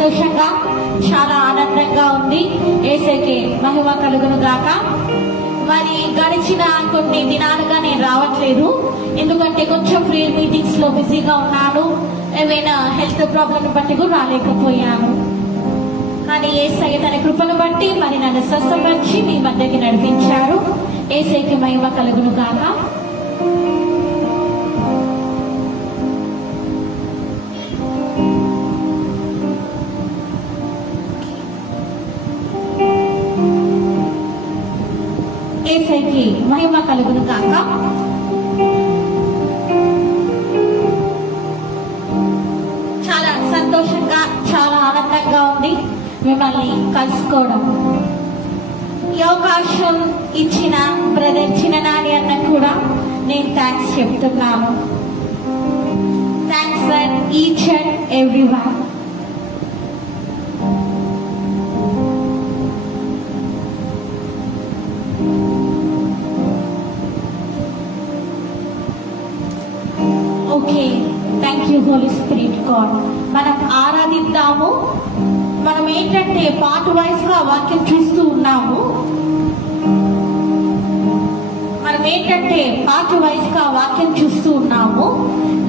సంతోషంగా చాలా ఆనందంగా ఉంది. యేసుకే మహిమ కలుగును గాక. మరి గడిచిన కొన్ని దినాలుగా నేను రావట్లేదు, ఎందుకంటే కొంచెం ప్రేయర్ మీటింగ్స్ లో బిజీగా ఉన్నాను. ఏమైనా హెల్త్ ప్రాబ్లం బట్టి కూడా రాలేకపోయాను. కానీ యేసయ్య తన కృపను బట్టి మరి నన్ను స్వస్థపరిచి మీ మధ్యకి నడిపించారు. యేసయ్యకి మహిమ కలుగును గాక. యేసయ్యకి మహిమ కలుగును గాక. చాలా సంతోషంగా చాలా ఆనందంగా ఉంది మిమ్మల్ని కలుసుకోవడం. ఈ అవకాశం ఇచ్చిన బ్రదర్ చిన్ననాని అన్న కూడా నేను థ్యాంక్స్ చెప్తున్నాను. Thanks for each and every one. Okay, thank you Holy Spirit God. మనం ఆరాధిద్దాము. మనం ఏంటంటే పార్ట్ వైజ్ గా వాక్యం చూస్తూ ఉన్నాము.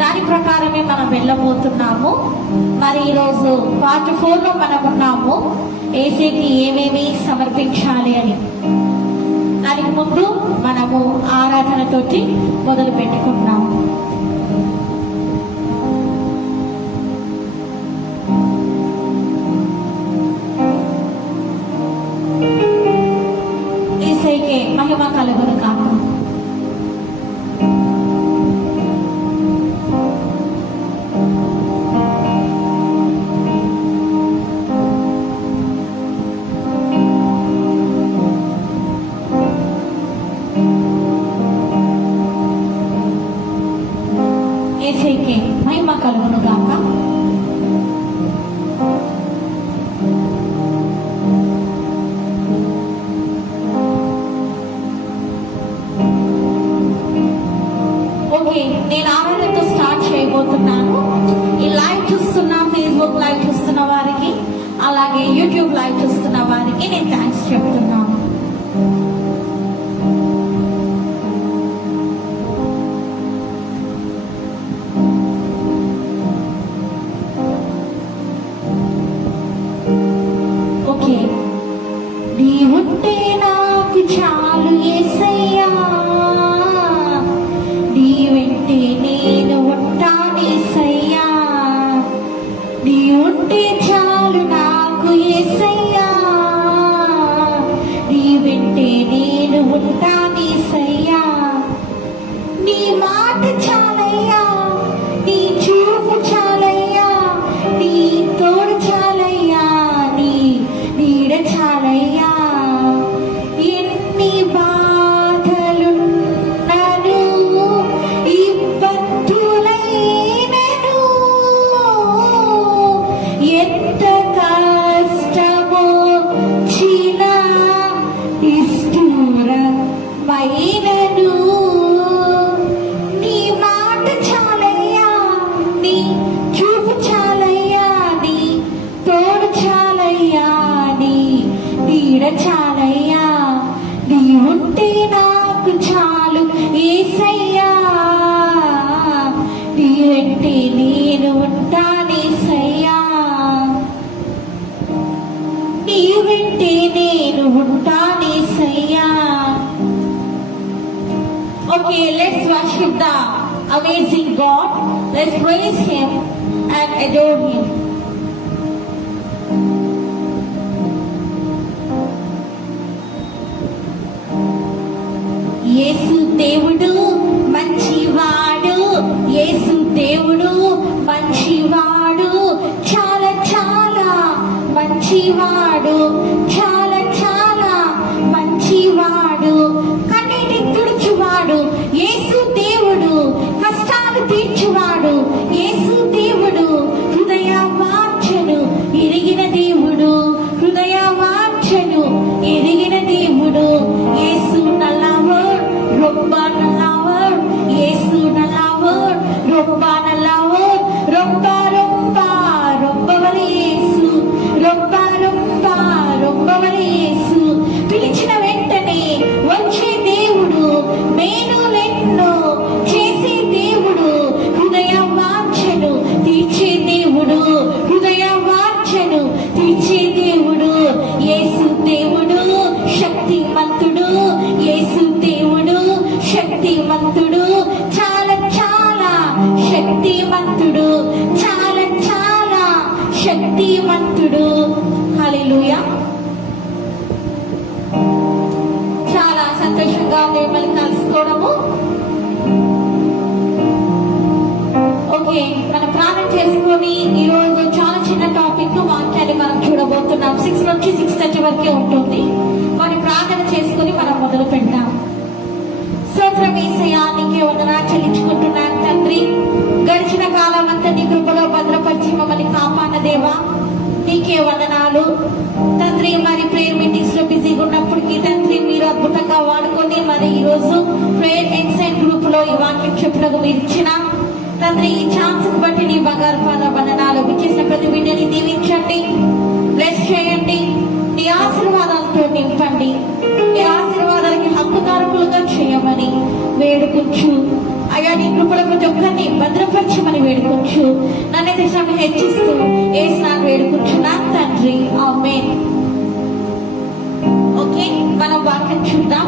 దాని ప్రకారమే మనం వెళ్ళబోతున్నాము. మరి ఈరోజు పార్ట్ 4 లో మనం ఉన్నాము. యేసుకి ఏమేమి సమర్పించాలి అని. దానికి ముందు మనము ఆరాధనతోటి మొదలు పెట్టుకున్నాము. యేసుకే మహిమ కలుగును గాక. యేసుకే మహిమ కలుగును గాక. ఓకే, నేను ఆరాధనతో స్టార్ట్ చేయబోతున్నాను. ఈ లైవ్ చూస్తున్న, ఫేస్బుక్ లైవ్ చూస్తున్న వారికి, అలాగే యూట్యూబ్ లైవ్ చూస్తున్న వారికి నేను థ్యాంక్స్ చెప్తున్నాను. ఓకే, నీ ఉంటే నాకు చాలు యేసయ్యా, నీ వెంటే నేను ఉంటానేసయ్యా, నీ ఉంటే చాలు నాకు యేసయ్యా, నీ వెంటే నేను ఉంటానేసయ్యా, నీ మాట చాలయ్యా, నీ చూపు చాలయ్యా, నీ తోడు చాలయ్యా, నీ నీడ చాలయ్యా. ఎన్ని బాధలున్నను, ఇబ్బందులైనను, ఎంత కష్టమో చినా నిష్ఠూరమైనను, నీ మాట చాలయ్యా, నీ చూపు చాలయ్యా, నీ తోడు చాలయ్యా, నీ నీడ చాలయ్యా, నీ ఉంటే నాకు చాలు యేసయ్యా, నీ వెంటే నేను ఉంటానేసయ్యా, నీ వెంటే నేను ఉంటానేసయ్యా. Okay, let's worship the amazing God. Let's praise Him and adore Him. యేసు దేవుడు మంచివాడు, యేసు దేవుడు మంచివాడు, చాలా చాలా మంచివాడు, చాలా చాలా మంచివాడు, కన్నీటి తుడుచువాడు యేసు దేవుడు, కష్టాలు తీర్చువాడు యేసు దేవుడు, హృదయ వాంఛను ఎరిగిన దేవుడు, హృదయ వాంఛను ఎరిగిన దేవుడు. యేసు నల్లవర్, రొంబ నల్లవర్, యేసు నల్లవర్, రొంబ నల్లవర్. ఓకే, మనం ప్రార్థన చేసుకొని ఈరోజు చాలా చిన్న టాపిక్ వాక్యాన్ని మనం చూడబోతున్నాం. 6 నుంచి 6:30 వరకే ఉంటుంది. మరి ప్రార్థన చేసుకుని మనం మొదలు పెడతాం. స్తోత్రం యేసయ్యా, నీకే వందనాలు చెల్లించుకుంటున్నాను తండ్రి. గడిచిన కాలం అంతా నీ కృపలో భద్రపరిచి మమ్మల్ని కాపాడిన దేవా, నీకే వందనాలు తండ్రి. మరి ప్రేయర్ మీటింగ్స్ లో బిజీగా ఉన్నప్పటికీ తండ్రి మీరు అద్భుతంగా వాడుకొని మరి ఈ రోజు ప్రేయర్ ఎక్సైన్ గ్రూప్ లో ఈ వాక్యం చెప్పడం మీరు ఇచ్చిన తండ్రి ఈ ఛాన్స్ బట్టి నీ బంగారు పాద వందనాలు. విచ్చేసిన ప్రతి బిడ్డని దీవించండి, బ్లెస్ చేయండి, నీ ఆశీర్వాదాలతో నింపండి, నీ ఆశీర్వాదాలకి హక్కుదారులుగా చేయమని వేడుకొచ్చు అయ్యా. నీ కృపల ప్రతి ఒక్కరిని భద్రపరచమని వేడుకొచ్చు. నన్ను దేశాన్ని హెచ్చిస్తూ ఏసునామమున వేడుకొచ్చున్నాను తండ్రి, ఆమేన్. ఓకే, మనం వాక్యం చూద్దాం.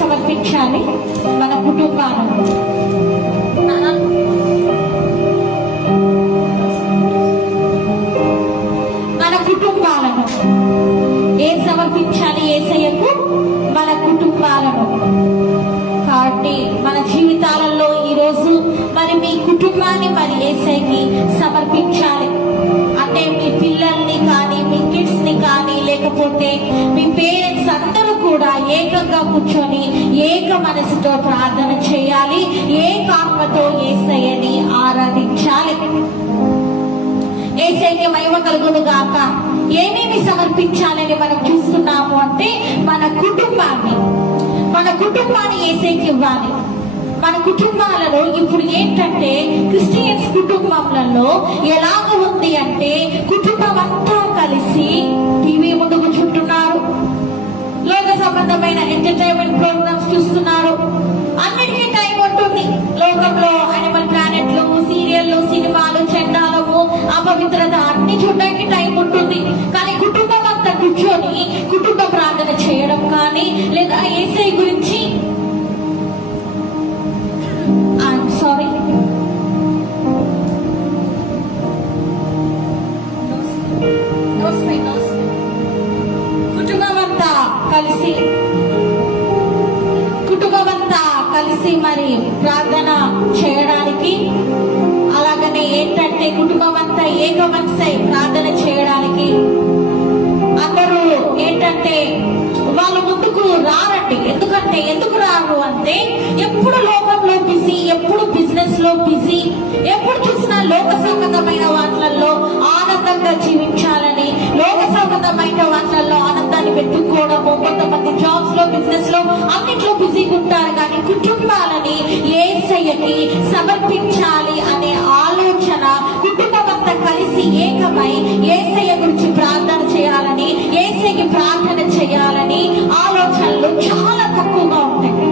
సమర్పించాలి మన కుటుంబాలను. మన కుటుంబాలను ఏం సమర్పించాలి యేసయ్యకు? మన కుటుంబాలను. కాబట్టి మన జీవితాలలో ఈరోజు మరి మీ కుటుంబాన్ని మరి యేసయ్యకి సమర్పించాలి. అంటే మీ పిల్లల్ని కానీ మీ కిడ్స్ ని కానీ లేకపోతే మీ పేరెంట్స్ అందరూ కూడా ఏకంగా కూర్చొని ఏక మనసుతో ప్రార్థన చేయాలి, ఏకాత్మతో యేసయ్యని ఆరాధించాలి. యేసయ్యకి మహిమ కలుగును గాక. ఏమేమి సమర్పించాలని మనం చూస్తున్నాము అంటే మన కుటుంబాన్ని యేసయ్యకి ఇవ్వాలి. మన కుటుంబాలలో ఇప్పుడు ఏంటంటే క్రిస్టియన్స్ కుటుంబాలలో ఎలాగ ఉంది అంటే కుటుంబం అంతా కలిసి టీవీ ముందు కూర్చుంటున్నారు, లోక సంబంధమైన ఎంటర్టైన్మెంట్ ప్రోగ్రామ్స్ చూస్తున్నారు. అన్నిటికీ టైం ఉంటుంది. లోకంలో అనిమల్ ప్లానెట్లు, సీరియల్లు, సినిమాలు, చండాలము, అపవిత్రత అన్ని చూడడానికి టైం ఉంటుంది. కానీ కుటుంబం అంతా కూర్చొని కుటుంబ ప్రార్థన చేయడం కానీ లేదా యేసయ్య గురించి కుటుంబమంతా కలిసి మరి ప్రార్థన చేయడానికి, అలాగనే ఏంటంటే కుటుంబం అంతా ఏక మనసై ప్రార్థన చేయడానికి అందరూ ఏంటంటే వాళ్ళు ముందుకు రారండి. ఎందుకు రారు అంటే ఎప్పుడు లోకంలో బిజీ, ఎప్పుడు బిజినెస్ లో బిజీ, ఎప్పుడు చూసినా లోక సంబంధమైన వాటిలలో ఆనందంగా జీవించాలని, లోక సంబంధమైన వాటిలలో ఆనందాన్ని పెట్టుకోవడము. కొంతమంది జాబ్స్ లో, బిజినెస్ లో అన్నిట్లో బిజీగా ఉంటారు. కానీ కుటుంబాలని యేసయ్యకి సమర్పించాలి అనే ఆలోచన, కుటుంబం అంతా కలిసి ఏకమై యేసయ్య గురించి ప్రార్థన చేయాలని, యేసయ్యకి ప్రార్థన చేయాలని ఆలోచనలు చాలా తక్కువగా ఉంటాయి.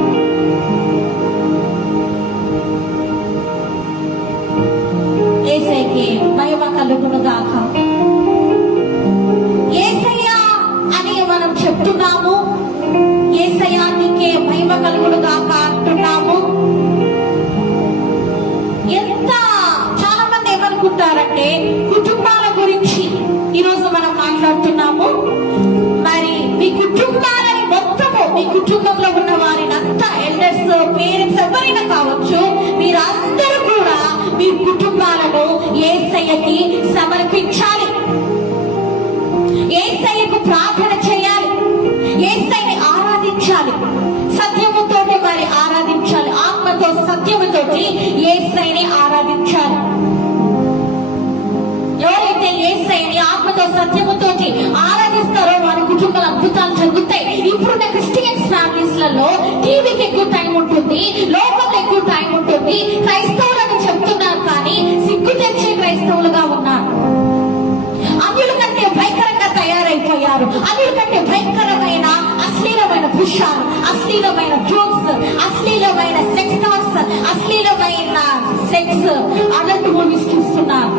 యేసయ్యకి మహిమ కలుగును గాక. యేసయ్య అని మనం చెప్తున్నాము, యేసయ్య నీకే మహిమ కలుగును గాక అంటున్నాము. చాలా మంది కుటుంబంలో ఉన్న వారిని అంతా ఎల్డర్స్, పేరెంట్స్ ఎవరైనా కావచ్చు, మీరందరూ కూడా మీ కుటుంబాలను యేసయ్యకి సమర్పించాలి. యేసయ్యకు ప్రార్థన చేయాలి. యేసయ్యని ఆరాధించాలి. సత్యముతో మరి ఆరాధించాలి. ఆత్మతో సత్యముతోటి యేసయ్యని ఆరాధించాలి. ఎవరైతే యేసయ్యని ఆత్మతో సత్యముతోటి ఆరాధిస్తారో వారి కుటుంబాల అద్భుతాలు జరుగుతాయి. ఇప్పుడున్న క్రిస్టియన్స్ ఫ్యామిలీస్ లలో టీవీకి ఎక్కువ టైం ఉంటుంది, లోకంలో ఎక్కువ టైం ఉంటుంది. క్రైస్తవులని చెప్తున్నారు కానీ సిగ్గు తెచ్చే క్రైస్తవులుగా ఉన్నారు. అన్యుల కంటే భయంకరంగా తయారైపోయారు. అన్యుల కంటే భయంకరమైన అశ్లీలమైన దృశ్యాలు, అశ్లీలమైన జోక్స్, అశ్లీలమైన సెక్స్ టాక్స్, అశ్లీలమైన సెక్స్ అడల్ట్ మూవీస్ చూస్తున్నారు.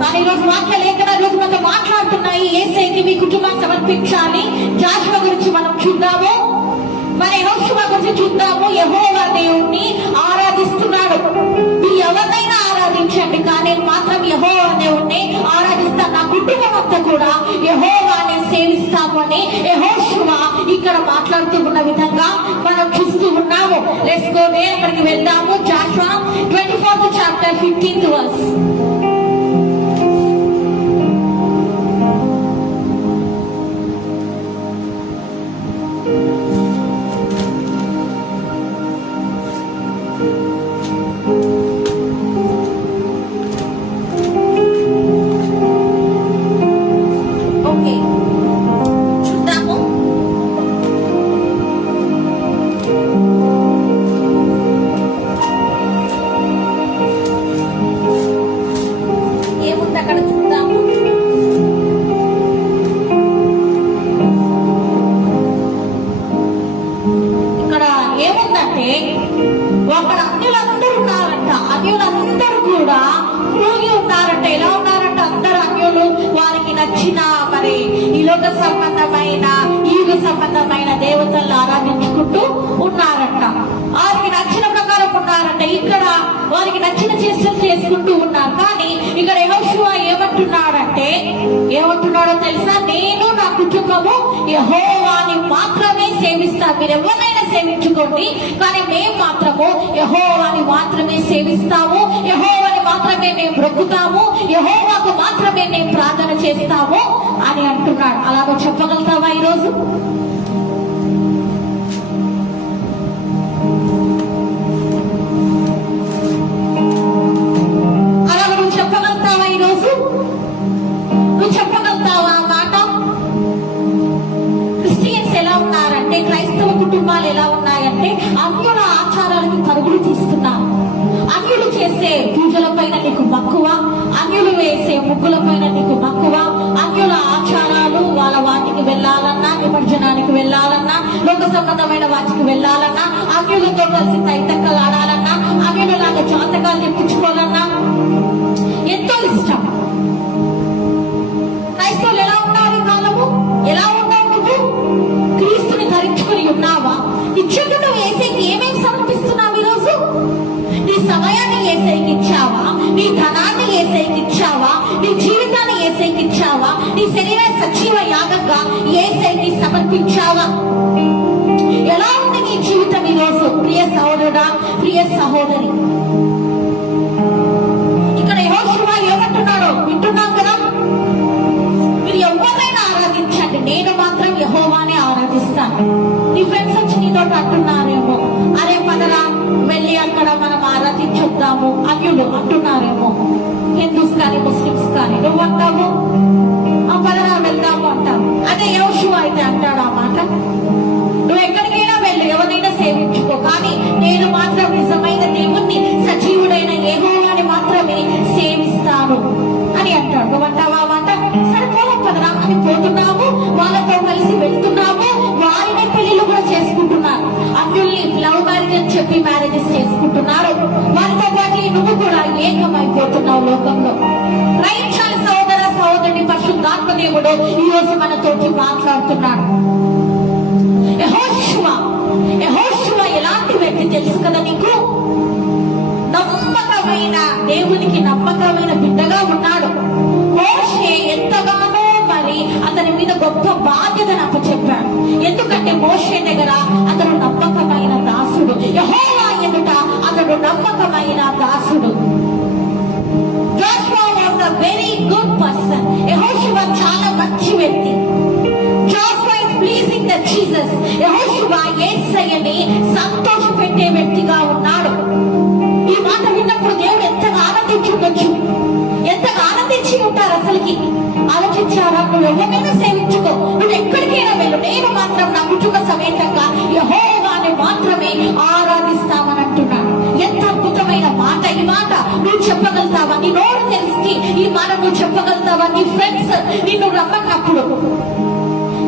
కానీ ఈరోజు వాక్య లేఖనాలు రోజు మనతో మాట్లాడుతున్నాయి. యేసయ్యకి మీ కుటుంబాన్ని సమర్పించాలి. జాషువా గురించి మనం చూద్దాము, మరి యెహోషువ గురించి చూద్దాము. యెహోవా దేవుణ్ణి ఆరాధిస్తున్నాడు. మీరు ఎవరినైనా ఆరాధించండి, కానీ మాత్రం యెహోవా దేవుణ్ణి ఆరాధిస్తాను. నా కుటుంబం అంతా కూడా యెహోవాని సేవిస్తాము అని యెహోషువ ఇక్కడ మాట్లాడుతూ ఉన్న విధంగా మనం చూస్తూ ఉన్నాము. Let's go there. అక్కడికి వెళ్దాము. Jashuva 24th chapter 15th verse. అక్కడ అన్యులందరూ ఉన్నారంట. అన్యులందరూ కూడా కూగి ఉన్నారంట. ఎలా ఉన్నారంట? అందరు అన్యులు వారికి నచ్చిన మరి ఈ లోక సంబంధమైన, యుగ సంబంధమైన దేవతలను ఆరాధించుకుంటూ ఉన్నారంట. వారికి నచ్చిన ప్రకారం ఉన్నారంట. ఇక్కడ వారికి నచ్చిన చేష్టలు చేసుకుంటూ ఉన్నారు. కానీ ఇక్కడ యెహోషువ ఏమంటున్నాడో తెలుసా? నేను నా కుటుంబము యెహోవాని మాత్రమే సేవిస్తాను. మీరు ఎవరైనా సేవించుకోండి, కానీ మేము మాత్రము యెహోవాని మాత్రమే సేవిస్తాము. యెహోవాని మాత్రమే మేము బ్రతుకుతాము. యెహోవాకు మాత్రమే మేము ప్రార్థన చేస్తాము అని అంటున్నాడు. అలాగో చెప్పగలుగుతావా ఈరోజు? అలాగ నువ్వు చెప్పగలుగుతావా ఈరోజు? నువ్వు చెప్పగలుగుతావా ఆ మాట? క్రిస్టియన్స్ ఎలా ఉన్నారంటే, క్రైస్తవ కుటుంబాలు ఎలా ఉన్నాయంటే అన్యుల ఆచారాలకు పరుగులు తీస్తున్నారు. అన్యులు చేసే పూజల పైన నీకు మక్కువ, అన్యులు వేసే ముగ్గుల పైన నీకు మక్కువ, అన్యుల ఆచారాలు వాళ్ళ వాటికి వెళ్ళాలన్నా, నిమజ్జనానికి వెళ్ళాలన్నా, లోక సంబంధమైన వాటికి వెళ్ళాలన్నా, అన్యులతో కలిసి తైతక్కలు ఆడాలన్నా, అన్యులలాగా జాతకాలు చెప్పించుకోవాలన్నా ఎంతో ఇష్టం. క్రైస్తవులు ఎలా ఉన్నారు ఈ కాలము? ఎలా ఉన్నావు నువ్వు? క్రీస్తుని ధరించుకుని ఉన్నావా? నిజంగా నువ్వు యేసయ్యకి ఏమేమి సమర్పిస్తున్నావు ఈరోజు? నీ సమయాన్ని యేసయ్యకి ఇచ్చావా? నీ ధనాన్ని యేసయ్యకి ఇచ్చావా? నీ జీవితాన్ని యేసయ్యకి ఇచ్చావా? నీ శరీర సజీవ యాగంగా యేసయ్యకి సమర్పించావా? ఎలా ఉంది నీ జీవితం ఈరోజు? ప్రియ సహోదరుడా, ప్రియ సహోదరి, ఇక్కడ యెహోషువ ఏమంటున్నాడో వింటున్నాం కదా. మీరు ఎవరైనా ఆరాధించండి, నేను మాత్రం యెహోవానే ఆరాధిస్తాను. నీ ఫ్రెండ్స్ వచ్చి నీతో అంటున్నారేమో, అరే పదరా వెళ్ళి అక్కడ మనం ఆరాధించొద్దాము అన్యులు అంటున్నారేమో, హిందూస్ కానీ ముస్లిమ్స్ కానీ. నువ్వు అంటావు పదరా వెళ్దాము అంటావు. అదే యెహోషువ అయితే అంటాడు ఆ మాట? నువ్వు ఎక్కడికైనా వెళ్ళు, ఎవరైనా సేవించుకో, కానీ నేను మాత్రం నిజమైన దేవుణ్ణి, సజీవుడైన యెహోవాని మాత్రమే సేవిస్తాను అని అంటాడు. నువ్వు అంటావా మాట? సరే పోదాం పదరా అని పోతున్నాము, వాళ్ళతో కలిసి వెళ్తున్నాము. వారినే పెళ్లిళ్ళు కూడా చేసుకుంటున్నారు. అన్యుల్ని లవ్ మ్యారేజ్ అని చెప్పి మ్యారేజెస్ చేసుకుంటున్నారు. వారితో పాటు నువ్వు కూడా ఏకమైపోతున్నావు లోకంలో. గ్రహించాలి సహోదర సహోదరుని, పరిశుద్ధాత్మ దేవుడు ఈ రోజు మనతోటి మాట్లాడుతున్నాడు. యెహోషువ ఎలాంటి వ్యక్తి తెలుసు కదా నీకు? నమ్మకమైన దేవునికి నమ్మకమైన బిడ్డగా ఉన్నాడు. మోషే ఎంతగానో మరి అతని మీద గొప్ప బాధ్యతను ఎందుకంటే మోషే దగ్గర అతడు నమ్మకమైన దాసుడు, యెహోవా ఎదుట అతడు నమ్మకమైన దాసుడు. Joshua was a very good person. యెహోషువ చాలా మంచి వ్యక్తి. Joshua is pleasing the Jesus. యెహోషువ యేసయ్యని సంతోషపెట్టే వ్యక్తిగా ఉన్నాడు. ఈ మాట విన్నప్పుడు దేవుడు ఎంతగా ఆనందించి ఉండొచ్చు, ఎంతగా ఆనందించి ఉంటారు. అసలుకి ఆలోచించారా? నువ్వు ఎవరైనా సేవించుకో, నువ్వు ఎక్కడికైనా వెళ్ళు, నేను మాత్రం నా కుటుంబ సమేతంగా యెహోవాని మాత్రమే ఆరాధిస్తామని అంటున్నాడు. ఎంత అద్భుతమైన మాట ఈ మాట. నువ్వు చెప్పగలుగుతావా? నీ నోరు తెలిసి ఈ మాట నువ్వు చెప్పగలుగుతావా? నీ ఫ్రెండ్స్ నిన్ను రమ్మన్నప్పుడు,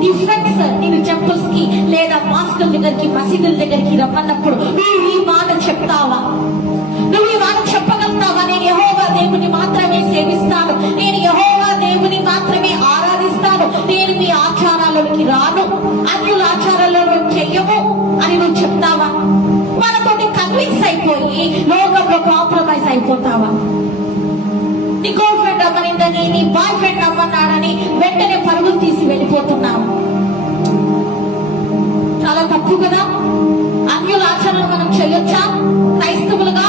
నీ ఫ్రెండ్స్ నేను టెంపుల్స్ కి లేదా మాస్కుల దగ్గరికి, మసీదుల దగ్గరికి రమ్మన్నప్పుడు నువ్వు ఈ మాట చెప్తావా? నువ్వు ఈ మాట చెప్పగలుగుతావా? నేను యెహోవా దేవుని మాత్రమే సేవిస్తాను, నేను యెహోవా దేవుని మాత్రమే ఆరాధిస్తాను, నేను మీ ఆచారాలలోకి రాను, అన్యుల ఆచారాలలో చెయ్యము అని నువ్వు చెప్తావా? మనతోటి కన్విన్స్ అయిపోయి లోకంలో కాంప్రమైజ్ అయిపోతావా? నీ గర్ల్ ఫ్రెండ్ అమ్మనిందని, నీ బాయ్ ఫ్రెండ్ అమ్మన్నాడని వెంటనే పరుగులు తీసి వెళ్ళిపోతున్నావు. చాలా తప్పు కదా? అన్యుల ఆచరణలు మనం చేయొచ్చా? క్రైస్తవులుగా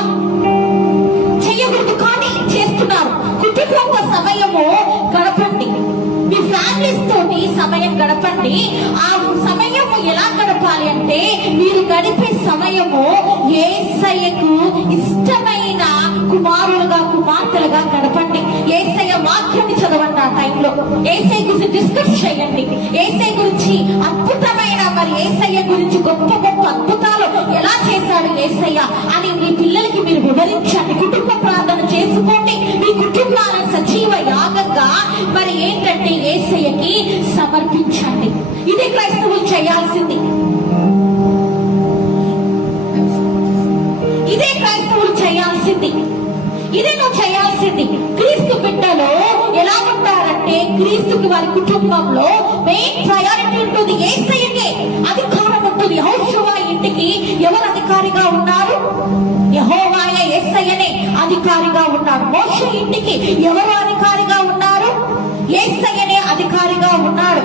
చెయ్యకూడదు, కానీ చేస్తున్నారు. కుటుంబంతో సమయము గడపండి, మీ ఫ్యామిలీస్ తోటి సమయం గడపండి. ఆ సమయము ఎలా గడపాలి అంటే, మీరు గడిపే సమయము యేసయ్యకు ఇష్టమైన కుమారులుగా, కుమార్తెలుగా గడపండి. యేసయ్య వాక్యాన్ని చదవండి. ఆ టైంలో యేసయ్య గురించి డిస్కస్ చేయండి. యేసయ్య గురించి అద్భుతమైన, మరి యేసయ్య గురించి గొప్ప గొప్ప అద్భుతాలు ఎలా చేశాడు యేసయ్య అని మీ పిల్లలకి మీరు వివరించండి. కుటుంబ ప్రార్థన చేసుకోండి. మీ కుటుంబాలను సజీవ యాగంగా మరి ఏంటంటే యేసయ్యకి సమర్పించండి. ఇదే క్రైస్తవులు చేయాల్సింది. ఇదే క్రైస్తవులు చేయాల్సింది. ఇదే నువ్వు చేయాల్సింది. క్రీస్తు బిడ్డలో ఎలా ఉంటారంటే, క్రీస్తుకి వారి కుటుంబంలో మెయిన్ ప్రయారిటీ ఉంటుంది. యేసయ్యకే అధికారం ఉంటుంది. యెహోషువ ఇంటికి ఎవరు అధికారిగా ఉన్నారు? యెహోవాయే యేసయ్యనే అధికారిగా ఉన్నాడు. మోషే ఇంటికి ఎవరు అధికారిగా ఉన్నారు? యేసయ్యనే అధికారిగా ఉన్నాడు.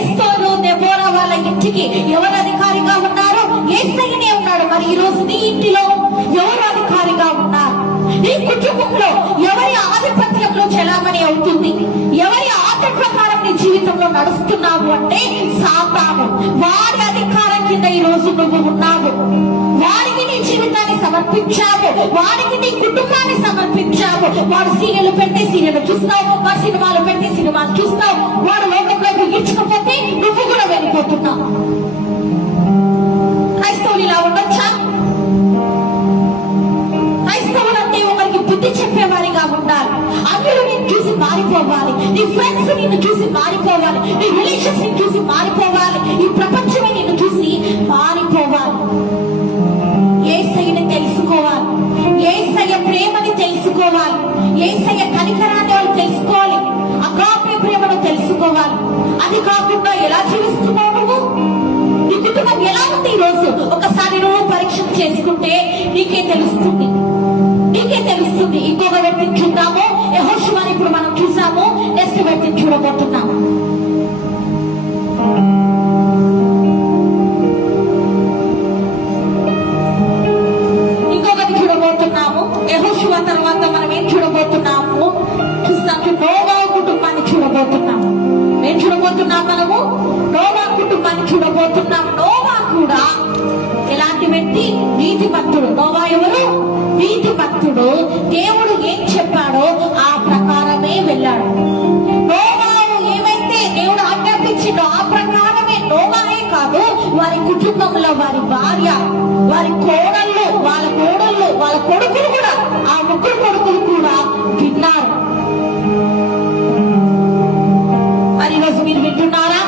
ఎస్తేరు, దెబోరా వాళ్ళ ఇంటికి ఎవరు అధికారిగా ఉన్నారు? యేసయ్యనే ఉన్నాడు. మరి ఈ రోజు నీ ఇంటిలో ఎవరు అధికారిగా ఉన్నారు? నీ కుటుంబంలో ఎవరి ఆధిపత్యంలో చెలామణి అవుతుంది? ఎవరి ఆర్డర్ ప్రకారం నీ జీవితంలో నడుస్తున్నావు అంటే సాతాను. వారి అధికారం కింద ఈ రోజు నువ్వు ఉన్నావు. వారికి నీ జీవితాన్ని సమర్పించావు, వారికి నీ కుటుంబాన్ని సమర్పించావు. వాడు సీరియల్ పెడితే సీరియల్ చూస్తావు, వాడు సినిమాలు పెడితే సినిమాలు చూస్తావు. వాడు లోకంలోకి ఇచ్చకపోతే నువ్వు కూడా వెళ్ళిపోతున్నావు. క్రైస్తవులు ఇలా ఉండొచ్చా? క్రైస్తవులంటే ఒకరికి బుద్ధి చెప్పేవారిగా ఉండాలి. అందరూ నిన్ను చూసి మారిపోవాలి. నీ ఫ్రెండ్స్ నిన్ను చూసి మారిపోవాలి. నీ రిలేషన్స్ నిన్ను చూసి మారిపోవాలి. ఈ ప్రపంచమే నిన్ను చూసి మారిపోవాలి. యేసయ్యని తెలుసుకోవాలి. యేసయ్య ప్రేమని తెలుసుకోవాలి. యేసయ్య కనికరాన్ని వాళ్ళు తెలుసుకోవాలి. అగాపే ప్రేమను తెలుసుకోవాలి. అది కాకుండా ఎలా జీవిస్తున్నావు నువ్వు? నీ కుటుంబం ఎలా ఉంది ఈ రోజు? ఒకసారి నువ్వు పరీక్ష చేసుకుంటే నీకే తెలుస్తుంది. నీకే తెలుస్తుంది. ఇంకొక వ్యక్తిని చూద్దాము. యెహోషువని ఇప్పుడు మనం చూసాము. నెక్స్ట్ వ్యక్తిని చూడబోతున్నాము. ఇంకొకటి చూడబోతున్నాము. యెహోషువ తర్వాత మనం ఏం చూడబోతున్నాము? చూస్తాము. నోవా కుటుంబాన్ని చూడబోతున్నాము. ఏం చూడబోతున్నాం మనము? నోవా కుటుంబాన్ని చూడబోతున్నాం. నోవా కూడా ఎలాంటి వ్యక్తి? నీతిమంతుడు. నోవా ఎవరు? నీతిమంతుడు. దేవుడు ఏం చెప్పాడో ఆ ప్రకారమే వెళ్ళాడు. నోవాను ఏమైతే దేవుడు ఆజ్ఞాపించిండో ఆ ప్రకారమే నోవాయే కాదు, వారి కుటుంబంలో వారి భార్య, వారి కోడళ్ళు, వాళ్ళ కొడుకులు కూడా, ఆ ముగ్గురు కొడుకులు కూడా విన్నారు. మరి ఈరోజు మీరు వింటున్నారా?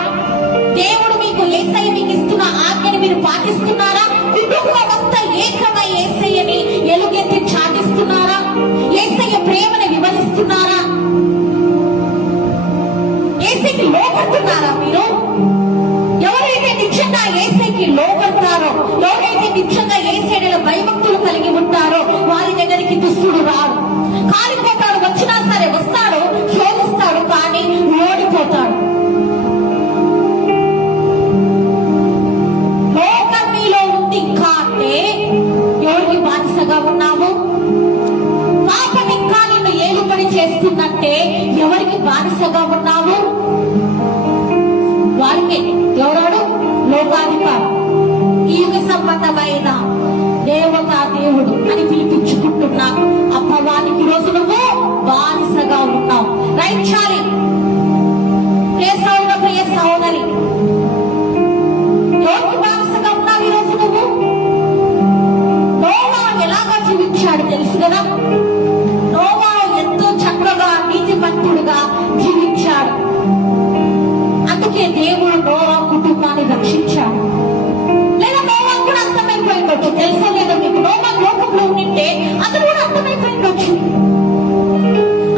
దేవుడు మీకు యేసయ్య మీకు ఇస్తున్న ఆజ్ఞని మీరు పాటిస్తున్నారా? కుటుంబం అంతా ఏకమై యేసయ్యని ఎలుగెత్తి చాటిస్తున్నారా? యేసయ్య ప్రేమని వివరిస్తున్నారా? యేసయ్యకి లోపడుతున్నారా మీరు? ఎవరైతే నిజంగా యేసయ్యకి లోపడతారో, ఎవరైతే నిజంగా యేసయ్యలో భయభక్తులు కలిగి ఉంటారో వారి దగ్గరికి దుష్టుడు రాడు. కాలిపోతాడు, వచ్చినా సరే వస్తాడు, శోధిస్తాడు, కానీ ఓడిపోతాడు. అంటే ఎవరికి బానిసగా ఉన్నావు? వాడికే. ఎవరాడు? లోకాధికారి, ఈ యుగ సంబంధమైన దేవతా దేవుడు అని పిలిపించుకుంటున్నా అప్పవానికి రోజు నువ్వు బానిసగా ఉన్నావు. రైట్ చాలి. ప్రియ సహోదరి, ఎవరికి బానిసగా ఉన్నావు ఈరోజు నువ్వు? నోవా ఎలాగా జీవించాడు తెలుసు కదా. నోవా ఎంతో చక్కగా నీతిమంతుడుగా జీవించాడు. అందుకే దేవుడు నోవా కుటుంబాన్ని రక్షించాడు. లేదా నోవా కూడా అర్థమైపోయిండొచ్చు. తెలుసా లేదా మీకు? నోవా లోకంలో ఉంటే అతను కూడా అర్థమైపోయిండొచ్చు.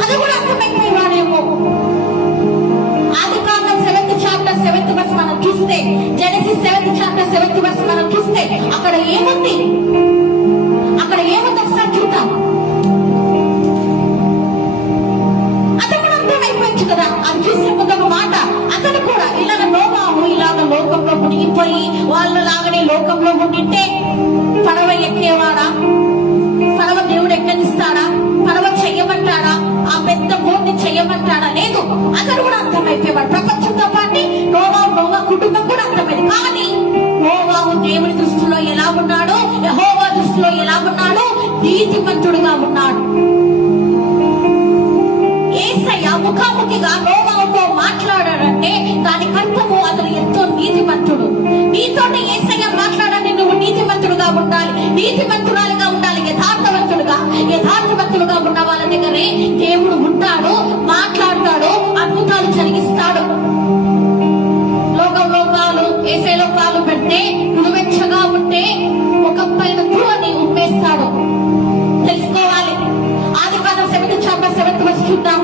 అది కూడా అర్థమైపోయేవాడేమో. ఆదికాండం 7th chapter 7th verse మనం చూస్తే, Genesis 7th chapter 7th verse మనం చూస్తే అక్కడ ఏముంది? అక్కడ ఏముంది ఒకసారి చూద్దాం. అతను కూడా అర్థమైపోయింది కదా. అది చూసే ముందు ఒక మాట, అతను కూడా ఇలాగ నోవాహు ఇలాగ లోకంలో మునిగిపోయి వాళ్ళలాగానే లోకంలో ఉండింటే పడవ ఎక్కేవాడా? పడవ దేవుడు ఎక్కనిస్తాడా? పడవ చెయ్యమంటాడా? ఆ పెద్ద బోట్ని చెయ్యమంటాడా? లేదు. అతను కూడా అర్థమైపోయేవాడు. ప్రపంచంతో పాటు నోవా కుటుంబం కూడా అర్థమైంది. కానీ నోవాహు దేవుని దృష్టిలో ఎలా ఉన్నాడు? యెహోవా దృష్టిలో ఎలా ఉన్నాడు? నీతిమంతుడుగా ఉన్నాడు. యేసయ్య ముఖాముఖిగా నోవాహుతో మాట్లాడాడంటే దానికి అర్థము అతను ఎంతో నీతిమంతుడు. నీతోటి యేసయ్య మాట్లాడాలని నువ్వు నీతిమంతుడుగా ఉండాలి, నీతిమంతురాలిగా ఉండాలి, యథార్థవంతులుగా ఉన్న వాళ్ళ దగ్గరే దేవుడు ఉంటాడు, మాట్లాడతాడు, అద్భుతాలు జరిగిస్తాడు. లోకాలు యేసయ్యలో కాలు పెడితే నువ్వెచ్చగా ఉంటే ముఖంపైన ధూళిని ఉమ్మేస్తాడు. తెలుసుకోవాలి. ఆదికాండం 7th chapter 7th verse చూద్దాం.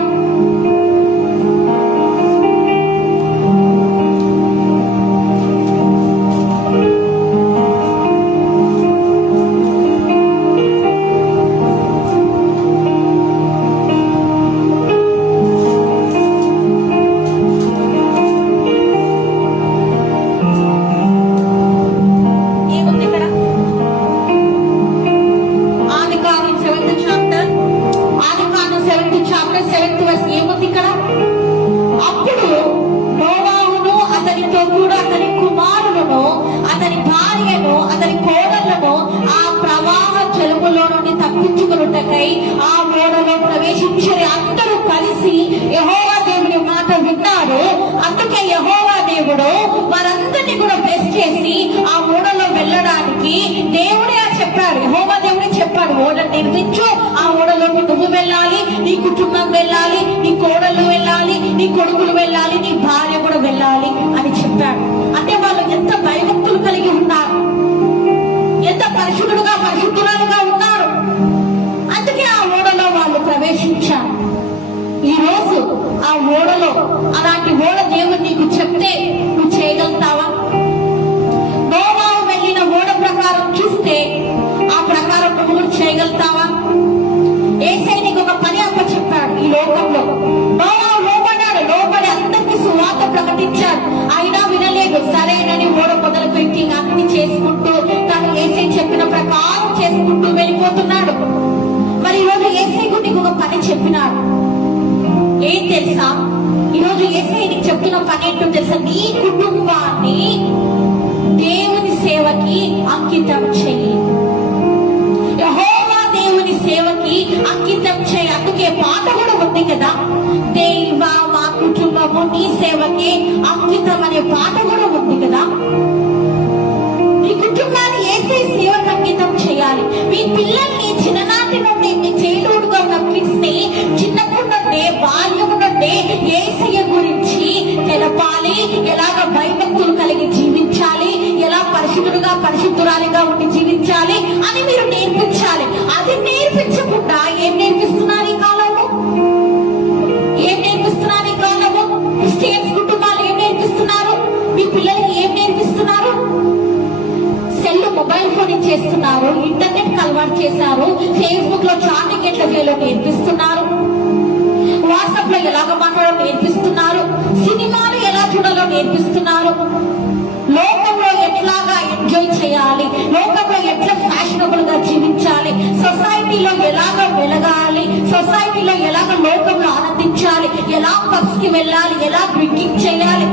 ఆ ఓడలో ప్రవేశించే అందరూ కలిసి యెహోవా దేవుని మాట విన్నారు. అందుకే యెహోవా దేవుడు వారందరినీ కూడా బ్లెస్ చేసి ఆ ఓడలో వెళ్ళడానికి దేవుడే చెప్పాడు. యెహోవా దేవుడే చెప్పాడు, ఓడ నిర్మించు, ఆ ఓడలో నువ్వు వెళ్ళాలి, నీ కుటుంబం వెళ్ళాలి, నీ కోడళ్ళు వెళ్ళాలి, నీ కొడుకులు వెళ్ళాలి, నీ భార్య కూడా వెళ్ళాలి అని చెప్పాడు. అంటే వాళ్ళు ఎంత భయభక్తులు కలిగి ఉన్నారు, ఎంత పరిశుద్ధురాలుగా ఉన్నారు. అందుకే ఆ ఓడలో వాళ్ళు ప్రవేశించారు. ఈ రోజు ఆ ఓడలో అలాంటి ఓడ దేవుడు నీకు చెప్తే నువ్వు చేయగలుగుతావా? నోవా వెళ్ళిన ఓడ ప్రకారం చూస్తే ఆ ప్రకారం నువ్వు చేయగలుగుతావా? యేసయ్య నీకు ఒక పని అప్పచెప్పాడు ఈ లోకంలో. నోవా లోపడి అందరికీ సువార్త ప్రకటించాడు. అయినా వినలేదు. సరేనని ఓడ మొదలుపెట్టి అన్ని చేసుకుంటూ తను యేసయ్య చెప్పిన ప్రకారం చేసుకుంటూ వెళ్ళిపోతున్నాడు. మరి ఈరోజు యేసయ్య నీకు ఒక పని చెప్పినాడు. ఏం తెలుసా? ఈరోజు యేసయ్య నీకు చెప్తున్న పని ఏంటో తెలుసా? నీ కుటుంబాన్ని దేవుని సేవకి అంకితం చెయ్యి. యెహోవా దేవుని సేవకి అంకితం చేయి. అందుకే పాట కూడా ఉంది కదా, దేవా మా కుటుంబము నీ సేవకి అంకితం అనే పాట కూడా ఉంది కదా. మీ కుటుంబాన్ని యేసయ్య సేవకు అంకితం చేయాలి. మీ పిల్లల్ని చిన్ననాటి నుండి మీ చైల్డ్హుడ్గా ఉన్న కిడ్స్ ని చిన్నప్పటి నుండే బాల్యం నుండే యేసయ్య గురించి తెలపాలి. ఎలాగ భయభక్తులు కలిగి జీవించాలి, ఎలా పరిశుద్ధురాలిగా ఉండి జీవించాలి అని మీరు నేర్పించాలి. అది నేర్పించకుండా ఏం నేర్పిస్తున్నారు ఈ కాలంలో? ఏం నేర్పిస్తున్నారు ఈ కాలంలో? క్రిస్టియన్స్ కుటుంబాలు ఏం నేర్పిస్తున్నారు? మీ పిల్లలకి ఏం నేర్పిస్తున్నారు? మొబైల్ ఫోన్ ఇచ్చేస్తున్నారు, ఇంటర్నెట్ అలవాటు చేశారు, ఫేస్బుక్ లో చాటింగ్ ఎట్లా చేయాలో నేర్పిస్తున్నారు, వాట్సాప్ లో ఎలాగ మాట్లాడాలో నేర్పిస్తున్నారు, సినిమాలు ఎలా చూడాలో నేర్పిస్తున్నారు, లోకంలో ఎట్లాగా ఎంజాయ్ చేయాలి, లోకంలో ఎట్లా ఫ్యాషనబుల్ గా జీవించాలి, సొసైటీలో ఎలాగ వెలగాలి, సొసైటీలో ఎలాగ లోకంలో ఆనందించాలి పార్టీస్కి వెళ్ళాలి, ఎలా డ్రింకింగ్ చేయాలి,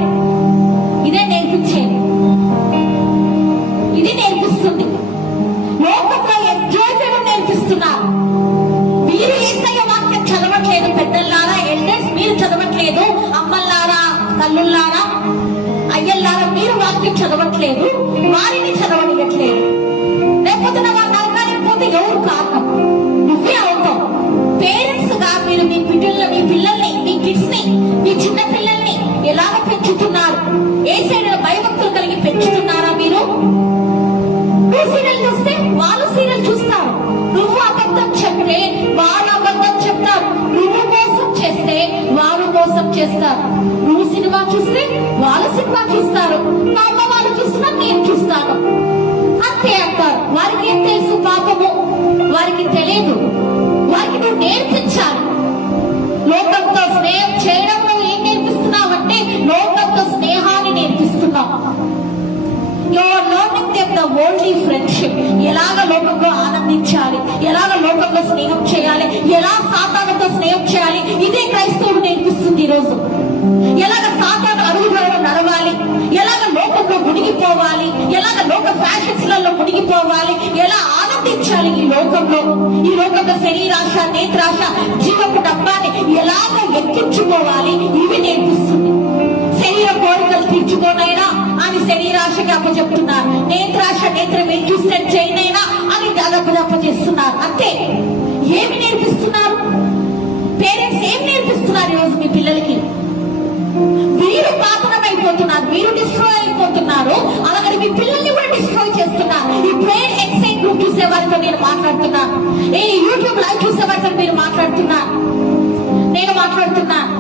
ఇదే నేర్పించేది. ఇది నేర్పిస్తుంది. లోకంలో ఎంజాయ్ చేయడం నేర్పిస్తున్నారు. మీరు యేసయ్య వాక్యం చదవట్లేదు పెద్దల్లారా, ఎల్డర్స్ మీరు చదవట్లేదు, అమ్మల్లారా తల్లుల్లారా అయ్యల్లారా మీరు వాక్యం చదవట్లేదు, వారిని చదవనియట్లేదు. లేకపోతే వారు నరకానికి పోతే ఎవరు కారణం? నువ్వే అవుతావు. పేరెంట్స్ గా మీరు మీ పిల్లల్ని మీ కిడ్స్ ని మీ చిన్న పిల్లల్ని ఎలాగ పెంచుతున్నారు? ఏ సైడ్ భయభక్తులు కలిగి పెంచుతున్నారా? మీరు సీరియల్ చూస్తే వాళ్ళు సీరియల్ చూస్తారు. నువ్వు అబద్ధం చెప్తే వాళ్ళు అబద్ధం చెప్తారు. నువ్వు మోసం చేస్తే వాళ్ళు మోసం చేస్తారు. నువ్వు సినిమా చూస్తే వాళ్ళు సినిమా చూస్తారు. మా అమ్మ వాళ్ళు చూస్తున్నా నేను చూస్తాను అంతే అంటారు. వారికి ఏం తెలుసు? పాపము వారికి తెలియదు. వారికి నువ్వు నేర్పించాలి. లోకంతో స్నేహం చేయడం నువ్వు ఏం నేర్పిస్తున్నావు అంటే లోకంతో స్నేహాన్ని నేర్పిస్తున్నావు. Your learning them the worldly friendship. ఎలాగ లోకంలో ఆనందించాలి, ఎలాగ లోకంలో స్నేహం చేయాలి, ఎలా సాతానుతో స్నేహం చేయాలి, ఇదే క్రైస్తవుడు నేర్పిస్తుంది ఈరోజు. ఎలాగ సాతాను అడుగులలో నడవాలి, ఎలాగ లోకంలో మునిగిపోవాలి, ఎలాగ లోక ఫ్యాషన్స్ లలో మునిగిపోవాలి, ఎలా ఆనందించాలి ఈ లోకంలో. ఈ లోకంలో శరీరాశ, నేత్రాశ, జీవపు డబ్బాని ఎలాగ ఎక్కించుకోవాలి, ఇవి నేర్పిస్తుంది. శరీర కోరికలు తీర్చుకోనైనా అని శరీరాశకి అప్పచెప్తున్నారు. నేత్రాశ, నేత్రం ఏం చూస్తే చేయనైనా అని అప్పచెప్తున్నారు. అంతే. ఏమి నేర్పిస్తున్నారు? పేరెంట్స్ ఏం నేర్పిస్తున్నారు ఈరోజు మీ పిల్లలకి? మీరు పాపనమైపోతున్నారు, మీరు డిస్ట్రాయ్ అయిపోతున్నారు. అలాగే మీ పిల్లల్ని కూడా డిస్ట్రాయ్ చేస్తున్నారు. ఈ బ్రెయిన్ ఎక్సైట్ గ్రూప్ చూసే వారితో నేను మాట్లాడుతున్నాను, ఈ యూట్యూబ్ లైవ్ చూసే వారితో మీరు మాట్లాడుతున్నారు, నేను మాట్లాడుతున్నాను.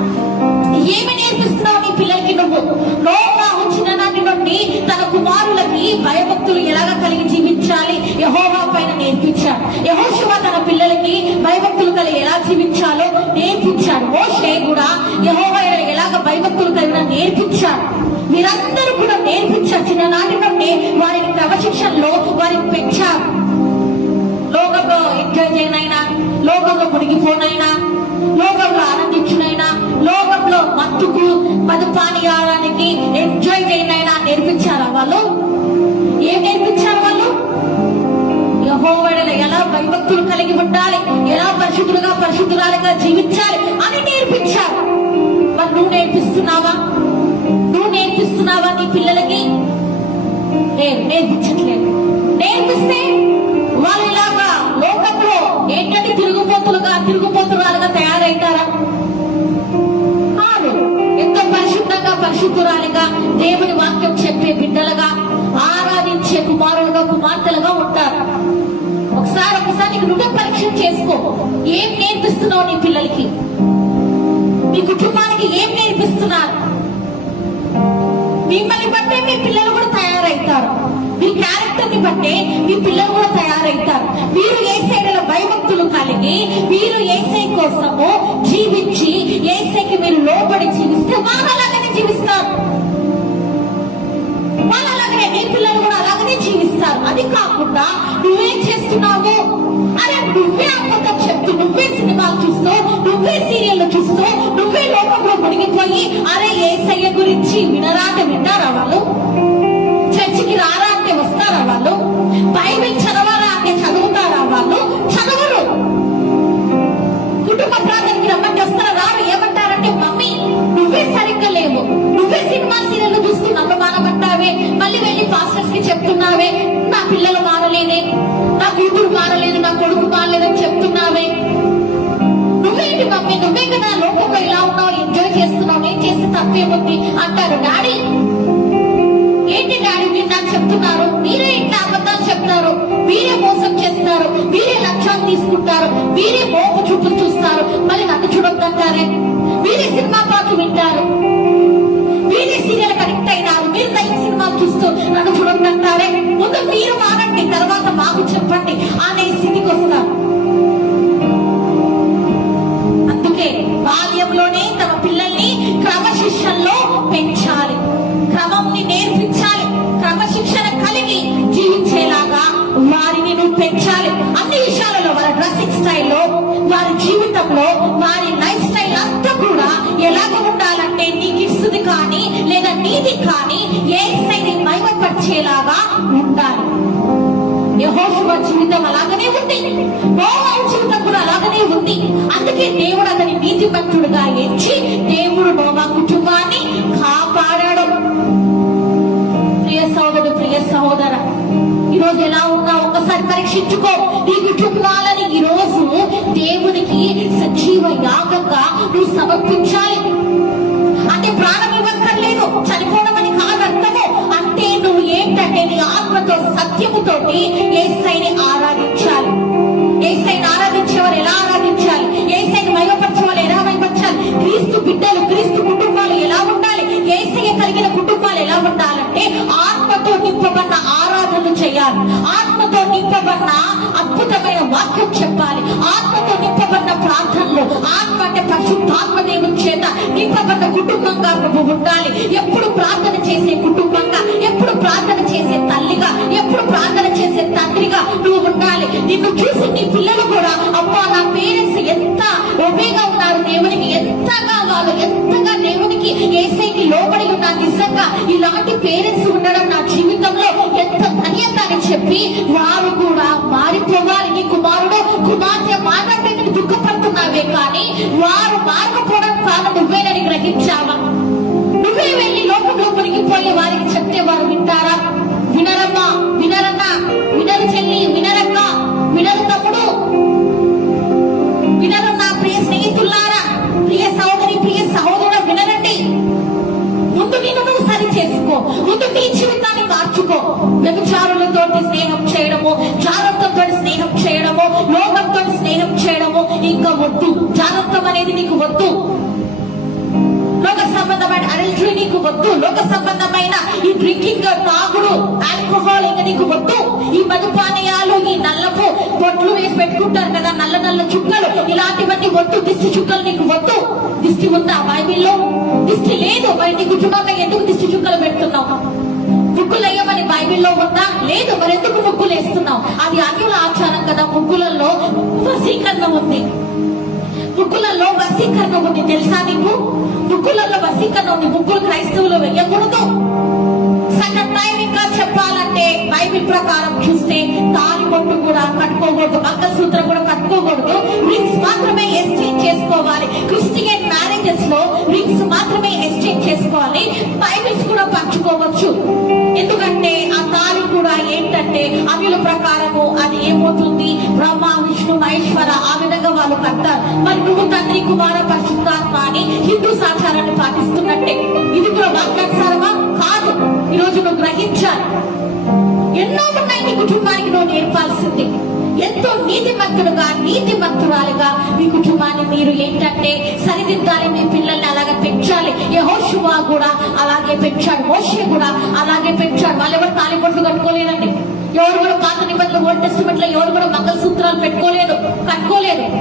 ఏమి నేర్పిస్తున్నావు నీ పిల్లలకి? నువ్వు నోవాహు చిన్ననాటి నుండి తన కుమారులకి భయభక్తులు ఎలాగ కలిగి జీవించాలి యెహోవా పైన నేర్పించాడు. యెహోషువ తన పిల్లలకి భయభక్తులు కలిగి ఎలా జీవించాలో నేర్పించాడు. మోషే కూడా యెహోవా ఎలాగ భయభక్తులు కలిగిన నేర్పించాడు. మీరందరూ కూడా నేర్పించారు. చిన్ననాటి నుండి వారిని క్రమశిక్షణలో వారిని పెంచారు. లోకంలో ఎంజాయ్ చేయనైనా, లోకంలో మునిగిపోనైనా, లోకంలో ఆనందించునైనా, లోకంలో మత్తుకు మదుపానీయానికి ఎంజాయ్ చేయనైనా నేర్పించారా వాళ్ళు? ఏం నేర్పించారు వాళ్ళు? యెహోవాను ఎలా భయభక్తులు కలిగి ఉండాలి, ఎలా పరిశుద్ధులుగా పరిశుద్ధురాలుగా జీవించాలి అని నేర్పించారు. మరి నువ్వు నేర్పిస్తున్నావా? నువ్వు నేర్పిస్తున్నావా నీ పిల్లలకి? నేర్పించట్లేదు. నేర్పిస్తే వాళ్ళు ఇలాగా లోకంలో ఏంటంటే తిరుగుపోతురాలుగా తయారైతారా? ఎంతో పరిశుద్ధంగా పరిశుద్ధురాలిగా దేవుని వాక్యం చెప్పే బిడ్డలుగా ఆరాధించే కుమారులుగా కుమార్తెలుగా ఉంటారు. ఒకసారి నువ్వే పరీక్ష చేసుకో. ఏం నేర్పిస్తున్నావు నీ పిల్లలకి? మీ కుటుంబానికి ఏం నేర్పిస్తున్నారు? మిమ్మల్ని బట్టే మీ పిల్లలు కూడా తయారైతారు. మీ క్యారెక్టర్ ని బట్టే మీ పిల్లలు కూడా తయారైతారు. మీరు యేసయ్యలో భయభక్తులు కలిగి మీరు యేసయ్య కోసము జీవించి యేసయ్యకి మీరు లోబడి జీవిస్తే వాళ్ళలాగానే జీవిస్తారు. వాళ్ళలాగానే నీ పిల్లలు కూడా అలాగనే జీవిస్తారు. అది కాకుండా నువ్వేం చేస్తున్నావు? అరే నువ్వే అబద్ధం చెప్తూ, నువ్వే సినిమాలు చూస్తూ, నువ్వే సీరియల్ చూస్తూ, నువ్వే లోకంలో మునిగిపోయి అరే యేసయ్య గురించి వింటారా వాళ్ళు? చర్చికి రారా అంటే వస్తారా వాళ్ళు? బైబిల్ చదవాలా అంటే చదువుతారా వాళ్ళు? చదవరు. కుటుంబ ప్రాంతానికి రమ్మంటే వస్తారా? రారు. ఏమంటారంటే మమ్మీ నువ్వే సరిగ్గా లేవు, నువ్వే సినిమా సీరియల్ చూస్తూ నన్ను మానమంటావే, మళ్ళీ వెళ్ళి పాస్టర్స్ కి చెప్తున్నావే నా పిల్లలు మారలేదే, నా కూతురు మారలేదు, నా కొడుకు మారలేదని చెప్తున్నావే. నువ్వేంటి మమ్మీ, నువ్వే కదా లోకంలో ఇలా ఉన్నావు, ఎంజాయ్ చేస్తున్నావు, నేను చేస్తే తప్పేముంది అంటారు. డాడీ ఏంటి డాడీ మీరు నాకు చెప్తున్నారు? మీరే ఇట్లా అబద్ధాలు చెప్తారు, మీరే మోసం చేస్తారు, మీరే లక్ష్యాలు తీసుకుంటారు, మీరే మోపు చుట్టూ చూస్తారు, మళ్ళీ నన్ను చూడొద్దంటారే. మీరే సినిమా పాటలు వింటారు, మీరే సీరియల్ కనెక్ట్ అయినారు, మీరు దైవ సినిమాలు చూస్తూ నన్ను చూడొద్దంటారే. ముందు మీరు మానండి, తర్వాత మాకు చెప్పండి అనే స్థితికి వస్తారు. అందుకే బాల్యంలోనే తమ పిల్లల్ని క్రమశిక్షణలో పెంచాలి, క్రమంని నేర్పించాలి, క్రమశిక్షణ కలిగి జీవించేలాగా వారిని నువ్వు పెంచాలి. అన్ని విషయాలలో వాళ్ళ డ్రెస్సింగ్ స్టైల్లో, ఆరాధించేలాగా ఉండాలి. యెహోషువ జీవితం అలాగనే ఉంది, నోవాహు జీవితం కూడా అలాగనే ఉంది. అందుకే దేవుడు అతని నీతిమంతుడుగా ఎంచి దేవుడు నోవాహు కుటుంబాన్ని కాపాడాడు. ప్రియ సోదరుడు, ప్రియ సహోదర, ఈరోజు ఎలా ఉన్నా ఒకసారి పరీక్షించుకో. ఈ కుటుంబాలని ఈ రోజు దేవునికి సజీవ యాగంగా నువ్వు సమర్పించాలి. అంటే ప్రాణం ఇవ్వక్కర్లేదు, చనిపోవడం అని కాదు అర్థము. అంటే నువ్వు ఏంటంటే నీ ఆత్మతో సత్యముతోటి యేసయ్యని ఆరాధించాలి. యేసయ్యని ఆరాధించేవారు ఎలా ఆరాధించాలి? యేసయ్యని మహిమపరచేవారు ఎలా మహిమపరచాలి? క్రీస్తు బిడ్డలు, క్రీస్తు కుటుంబాలు ఎలా ఉండాలి? యేసయ్య కలిగిన కుటుంబాలు ఎలా ఉండాలంటే ఆత్మతో నింపబడిన ఆరాధనలు చేయాలి, ఆత్మతో నింపబడిన అద్భుతమైన వాక్యం చెప్పాలి, ఆత్మతో నింపబడిన ప్రార్థనలు. ఆత్మ అంటే పరిశుద్ధాత్మ దేవుని చేత నింపబడిన కుటుంబంగా నువ్వు ఉండాలి. ఎప్పుడు ప్రార్థన చేసే కుటుంబంగా, ఎప్పుడు ప్రార్థన చేసే తల్లిగా, ఎప్పుడు ప్రార్థన చేసే తండ్రిగా నువ్వు ఉండాలి. నిన్ను చూసి నీ పిల్లలు కూడా అబ్బా నా పేరెంట్స్ ఎంత ఒబేగా ఉన్నారు, దేవునికి ఎంతగా వాళ్ళు ఎంతగా దేవునికి యేసయ్యకి లోబడి ఉన్నారు, నిజంగా ఇలాంటి పేరెంట్స్ ఉండడం నా జీవితంలో ఎంత ధన్యత అని చెప్పి వారు కూడా మారిపోవాలి. నీ కుమారుడు కుమార్తె మాట్లాడితే దుఃఖపడుతున్నావే కానీ వారు మారకపోవడం కారణం నువ్వేనని గ్రహించావా? నువ్వే వెళ్ళి లోకంలో మునిగిపోయే వారికి చెప్తే వారు వింటారా? వినరమ్మా, వినరన్నా, వినరు చెల్లి, వినరక్క, వినరు తమ్ముడు, వినరన్నా. ప్రియ స్నేహితులారా, ప్రియ సహోదరి, ప్రియ సహోదరుడు, వినరండి. ముందు నిన్ను నువ్వు సరి చేసుకో, ముందు నీ జీవితాన్ని మార్చుకో. వ్యభిచారులతో స్నేహం చేయడము, జాగ్రత్తతో స్నేహం చేయడము, లోకంతో స్నేహం చేయడము ఇంకా వద్దు. జాగ్రత్తం అనేది నీకు వద్దు. లోక సంబంధమైన అడల్టరీ నీకు వద్దు. లోక సంబంధమైన ఈ డ్రింకింగ్, తాగుడు, ఆల్కహాల్ ఇంకా నీకు వద్దు. ఈ మధుపానీయాలు, ఈ నల్లపు బొట్లు వేసి పెట్టుకుంటారు కదా, నల్ల నల్ల చుక్కలు, ఇలాంటివన్నీ వద్దు. దిష్టి చుక్కలు నీకు వద్దు. దిష్టి ఉందా బైబిల్లో? దిష్టి లేదు. మరి నీ కుటుంబంలో ఎందుకు దిష్టి చుక్కలు పెడుతున్నావు? ముగ్గులు వేయమని బైబిల్లో ఉందా? లేదు. మరి ఎందుకు ముగ్గులు వేస్తున్నావు? అది అన్యుల ఆచారం కదా. ముగ్గులలో వశీకరణ ఉంది, ముగ్గులలో వశీకరణ ఉంది. తెలుసా నీకు? ముగ్గులలో వశీకరణ ఉంది. ముగ్గులు క్రైస్తవులు వేయకూడదు. సగం టైం ఇంకా చెప్పాలంటే బైబిల్ ప్రకారం చూస్తే తాళి బొట్టు కూడా కట్టుకోకూడదు, మంగళసూత్రం కూడా కట్టుకోకూడదు. రింగ్స్ మాత్రమే ఎక్స్చేంజ్ చేసుకోవాలి. క్రిస్టియన్ మ్యారేజెస్ లో రింగ్స్ మాత్రమే ఎక్స్చేంజ్ చేసుకోవాలి. బైబిల్స్ కూడా పంచుకోవచ్చు. ఎందుకంటే ఆ తాళి కూడా ఏంటంటే అన్యుల ప్రకారము అది ఏమవుతుంది, బ్రహ్మ, విష్ణు, మహేశ్వర ఆ విధంగా వాళ్ళు కడతారు. మరి నువ్వు తండ్రి, కుమార, పరిశుద్ధాత్మ అని హిందూ ఆచారాన్ని పాటిస్తున్నట్టే. ఇది కూడా వాక్యానుసారమా? కాదు. ఈరోజు నువ్వు గ్రహించాలి. ఎన్నో ఉన్నాయి నీ కుటుంబానికి నువ్వు నేర్పాల్సింది. ఎంతో నీతిమంతుడుగా, నీతిమంతురాలుగా మీ కుటుంబాన్ని మీరు ఏంటంటే సరిదిద్దాలి. మీ పిల్లల్ని అలాగే పెంచాలి. యెహోషువ కూడా అలాగే పెంచాడు, మోషే కూడా అలాగే పెంచాడు. వాళ్ళు ఎవరు తాళిబొట్లు కట్టుకోలేదండి. ఎవరు కూడా పాత నిబంధనలు, ఓల్డ్ టెస్టిమెంట్ లో ఎవరు కూడా మంగళసూత్రాలు పెట్టుకోలేదు, కట్టుకోలేదు.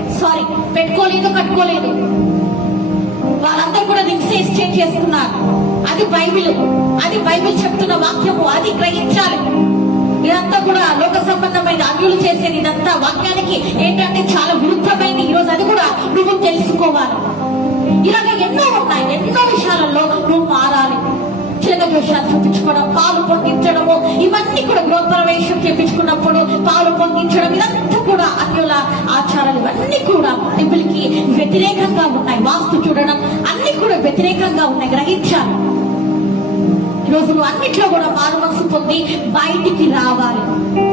వాళ్ళందరూ కూడా రింగ్స్ ఎక్స్చేంజ్ చేసుకున్నారు. అది బైబిల్ చెప్తున్న వాక్యము. అది గ్రహించాలి. ఇదంతా కూడా లోక సంబంధమైన అన్యులు చేసేది. ఇదంతా వాక్యానికి ఏంటంటే చాలా విరుద్ధమైంది. ఈరోజు అది కూడా నువ్వు తెలుసుకోవాలి. ఇలాగ ఎన్నో ఉన్నాయి. ఎన్నో విషయాలలో నువ్వు మారాలి. చిలక దోషాలు చూపించుకోవడం, పాలు పొంగించడము, ఇవన్నీ కూడా గృహప్రవేశం చేపించుకున్నప్పుడు పాలు పొంగించడం, ఇదంతా కూడా అన్యుల ఆచారాలు. ఇవన్నీ కూడా బైబిల్కి వ్యతిరేకంగా ఉన్నాయి. వాస్తు చూడడం అన్ని కూడా వ్యతిరేకంగా ఉన్నాయి. గ్రహించాలి. ఈరోజు నువ్వు అన్నిట్లో కూడా మారు మనసు పొంది బయటికి రావాలి.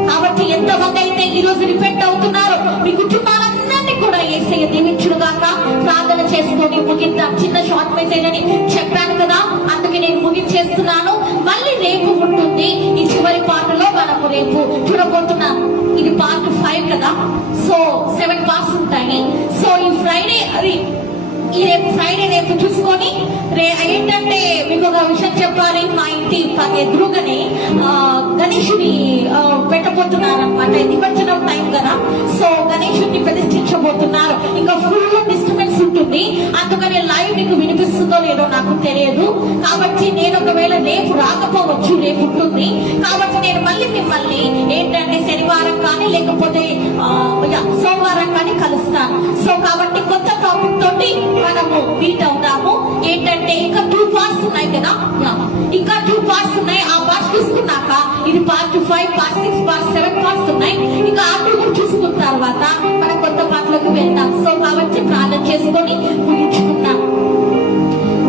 కాబట్టి ఎంతమంది అయితే ఈ రోజు రిపెంట్ అవుతున్నారు, మీ కుటుంబాలందరినీ కూడా యేసయ్య దీవించుగాక. ప్రార్థన చేసుకొని ముగిద్దాం. చిన్న షార్ట్ మెసేజ్ అని చెప్పాను కదా, అందుకే నేను ముగించేస్తున్నాను. మళ్ళీ రేపు ఉంటుంది. ఈ చివరి పాటలో మనము రేపు చూడబోతున్నాం. ఇది పార్ట్ 5 కదా. సో 7 పార్ట్స్ ఉంటాయి. సో ఈ ఫ్రైడే ఫ్రైడే రేపు చూసుకొని ఏంటంటే మీకు ఒక విషయం చెప్పాలి. మా ఇంటి ఎదురుగానే గణేశుని పెట్టబోతున్నారు అనమాట. నిమజ్జనం టైం కదా. సో గణేశుని ప్రతిష్ఠించబోతున్నారు. ఇంకా ఫుల్ డిస్టర్బెన్స్ ఉంటుంది. అందుకని లైవ్ మీకు వినిపిస్తుందో లేదో నాకు తెలియదు. కాబట్టి నేను ఒకవేళ రేపు రాకపోవచ్చు, రేపు ఉంటుంది. కాబట్టి నేను మళ్ళీ మిమ్మల్ని ఏంటంటే శనివారం కానీ లేకపోతే సోమవారం కానీ కలుస్తాను. సో కాబట్టి కొత్త టాపిక్ తోటి మనము మీట్ అవుతాము. ఏంటంటే ఇంకా 2 పార్ట్స్ ఉన్నాయి కదా, ఇంకా 2 పార్ట్స్ ఉన్నాయి. ఆ పార్ట్స్ చూసుకున్నాక ఇది పార్ట్ 5, పార్ట్ 6, పార్ట్ 7 పార్ట్స్ ఉన్నాయి. ఇంకా ఆటలు చూసుకున్న తర్వాత మన కొత్త పాటలకు వెళ్తాం. సో కాబట్టి ప్రార్థన చేసుకొని ముగించుకుంటాం.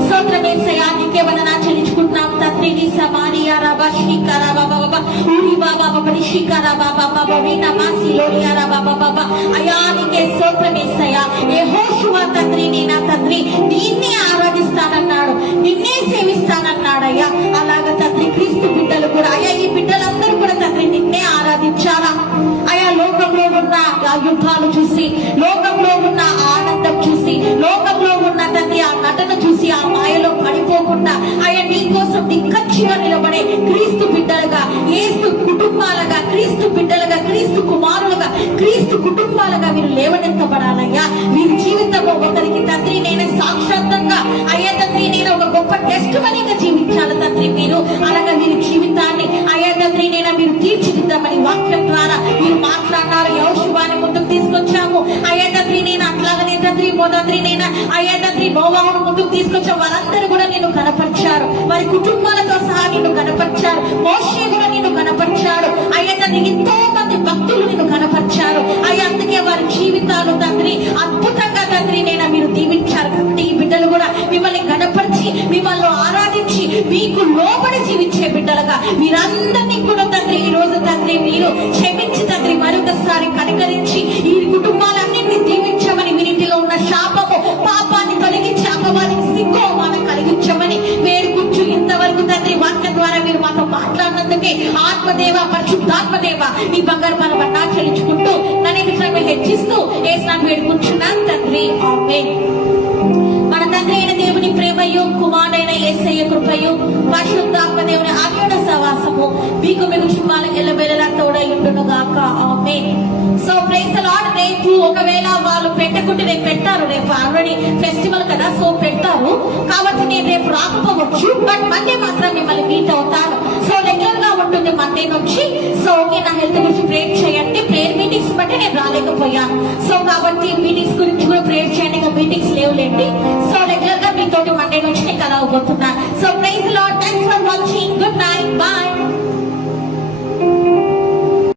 స్తోత్రమేసయ్యా, నీకే వందనా చెల్లించుకుంటున్నాం తండ్రి. నీ సమారియా రబా శ్రీకర బాబా బాబా ఊరి బాబా బాబా శ్రీకర బాబా బాబా వీణా మాసి లోలియారా బాబా బాబా అయా నీకే స్తోత్రమేసయ్యా. యెహోషువ తండ్రి, నీ నా తండ్రి నిన్నే ఆరాధిస్తానన్నాడు, నిన్నే సేవిస్తానన్నాడయ్యా. అలాగ తండ్రి క్రీస్తు బిడ్డలు కూడా అయ్యా, ఈ బిడ్డలందరూ కూడా తండ్రి నిన్నే ఆరాధించాలా అయా. లోకంలో ఉన్న యుద్ధాలు చూసి, లోకంలో ఉన్న ఆనందం చూసి, లోకంలో ఉన్న తండ్రి ఆ నటన చూసి ఆ మాయలో పడిపోకుండా అయ్యా నీ కోసం నిక్కచ్చిగా నిలబడే క్రీస్తు బిడ్డలుగా, యేసు కుటుంబాలుగా, క్రీస్తు బిడ్డలుగా, క్రీస్తు కుమారులుగా, క్రీస్తు కుటుంబాలుగా వీరు లేవనెత్తబడాలయ్యా. వీరి జీవితంలో ఒకరికి తండ్రి నేను సాక్షాత్తంగా అయ్యా తండ్రి నేను ఒక గొప్ప టెస్ట్ మనీగా జీవించాలి తండ్రి. మీరు అలాగా వీరి జీవితాన్ని అయ్యా తండ్రి నేను మీరు తీర్చిదిద్దామని వాక్యం ద్వారా మీరు మాట్లాడినారు. యెహోషువని ముందుకు తీసుకొచ్చాము అయ్యా తండ్రి. నేను అట్లాగనే తండ్రి మొదటి నేను అయ్యా తండ్రి నోవాహును ముందుకు తీసుకొచ్చా. వారందరూ కూడా నిన్ను కనపరిచారు, వారి కుటుంబాలతో సహా నిన్ను కనపరిచారు. మోషే కూడా నిన్ను కనపరిచాడు అయ్యా తండ్రి. ఎంతో మంది భక్తులు నిన్ను కనపరిచారు అయ్యా. అందుకే వారి జీవితాలు తండ్రి అద్భుతంగా తండ్రి నేను మీరు దీవించారు. కాబట్టి ఈ బిడ్డలు కూడా మిమ్మల్ని కనపరిచి, మిమ్మల్ని ఆరాధించి, మీకు లోబడి జీవించే బిడ్డలుగా వీరందరినీ కూడా తండ్రి ఈ రోజు తండ్రి మీరు క్షమించి తండ్రి మరొకసారి కనికరించి ఈ కుటుంబాలన్నింటినీ దీవించమని, వీరింటిలో ఉన్న శాపము పాపాన్ని తొలగించి అపవాదికి సిగ్గు అవమానం కలిగించమని వేడుకుంటూ ఇంతవరకు తండ్రి వాక్యం ద్వారా మీరు మాతో మాట్లాడినందుకే ఆత్మదేవ పరిశుద్ధాత్మదేవ నీ బంగారు మన వన్నా చెల్లించుకుంటూ నన్ను హెచ్చిస్తూ ఏసునామమున వేడుకుంటున్నాను తండ్రి, ఆమేన్. మన తండ్రి అయిన దేవుని ప్రేమయు, కుమారుడైన యేసయ్య కృపయు, పరిశుద్ధాత్మ దేవుని ఆత్మ సహవాసము మీకు మీ కుటుంబాలకు ఎల్లవేళలా తోడై ఉండును గాక, ఆమేన్. So praise the lord. రేపు ఒకవేళ వాళ్ళు పెట్టకుంటే రేపు పెట్టారు, రేపు ఆల్రెడీ ఫెస్టివల్ కదా, సో పెడతారు కాబట్టి నేను రేపు రాకపోవచ్చు. బట్ మండే మాత్రం మిమ్మల్ని మీట్ అవుతాను. సో రెగ్యులర్ గా ఉంటుంది మండే నుంచి. సో ఓకే, నా హెల్త్ గురించి ప్రేయర్ చేయండి. ప్రేయర్ మీటింగ్స్ బట్టి నేను రాలేకపోయాను. సో కాబట్టి మీటింగ్స్ గురించి కూడా ప్రేయర్ చేయండి. ఇంకా మీటింగ్స్ లేవులేండి. సో రెగ్యులర్ గా మీతోటి మండే నుంచి నేను కలవబోతున్నాను. So praise the lord. Thanks for watching. Good night. Bye.